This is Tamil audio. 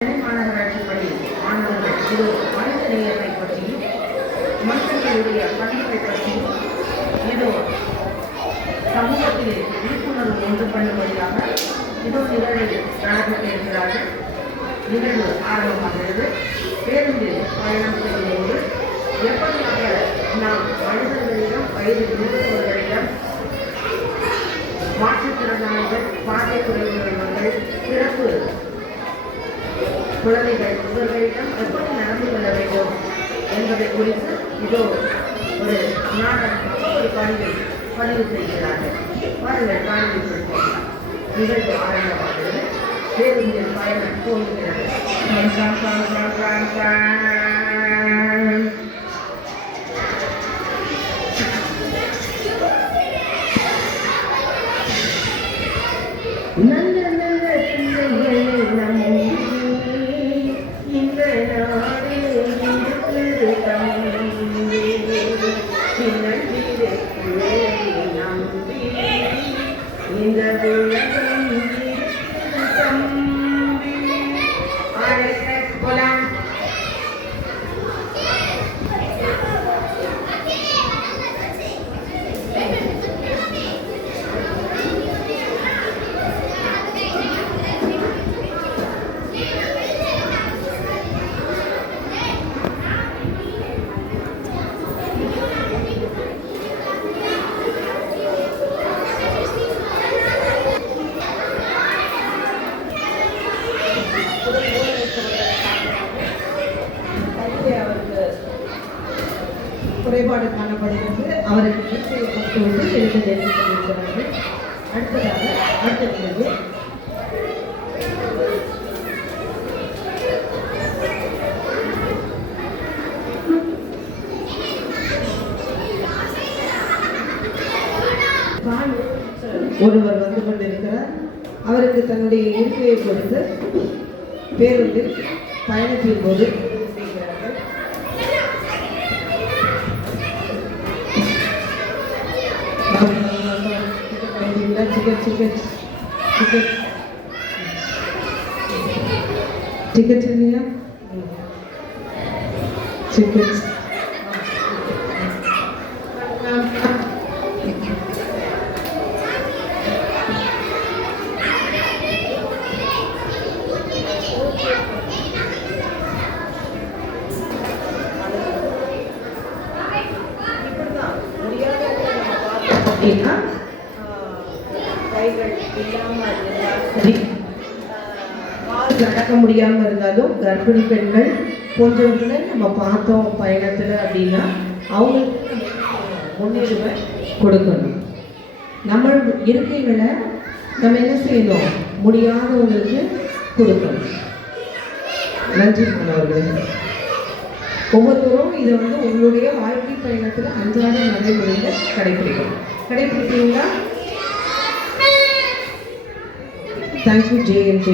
மாநகராட்சி பள்ளி மாணவர்கள் இது மனித நேயத்தை பற்றியும் மனிதர்களுடைய பண்பை பற்றியும் இது சமூகத்தில் விழிப்புணர்வு உண்டு பண்ணும்படியாக இது நிகழ்வு நடத்தியிருக்கிறார்கள். நிகழ்வு ஆரம்பமாகிறது. பேருந்தில் பயணம் செய்யும்போது எப்படியாக நாம் மனிதர்களிடம் வயது மூத்தவர்களிடம் மாற்றுத்திறனாளிகள் பார்வை குறைவுள்ளவர்கள் சிறப்பு குழந்தைகள் இவர்களிடம் எப்படி நடந்து கொள்ள வேண்டும் என்பதை குறித்து இதோ ஒரு நாடகம் ஒரு பதிவு செய்கிறார்கள். பாருங்கள், காணொலி நிகழ்வு ஆரம்பமாகிறது. பேருந்தில் பயணம் போகிறது. நல்ல நல்ல பிள்ளைகள் நம்பி இந்த நாடு தம்பி நம்பி இந்த உலகம் தம்பி போலாம். குறைபாடு காணப்படுகிறது. அவருக்கு இயற்கையை கொண்டு வந்து எழுத தெரிவித்திருக்கிறார்கள். அடுத்த நிகழ்வு ஒருவர் வந்து கொண்டிருக்கிறார். அவருக்கு தன்னுடைய இருக்கையை கொடுத்து பேருந்தில் பயணத்தின் போது टिकट लिया टिकट நடக்க முடியாமல் இருந்தாலும் கர்ப்பிணி பெண்கள் போன்றவர்களை நம்ம பார்த்தோம் பயணத்தில் அப்படின்னா அவங்களுக்கு முன்னுரிமை கொடுக்கணும். நம்ம இருக்கைகளை நம்ம என்ன செய்யணும், முடியாதவங்களுக்கு கொடுக்கணும். நன்றி மாணவர்களே. ஒவ்வொருத்தரும் இதை வந்து உங்களுடைய வாழ்க்கை பயணத்தில் அன்றாட நடைமுறையில் கடைபிடிக்கிறீங்களா? தேங்க்யூ. JMJ.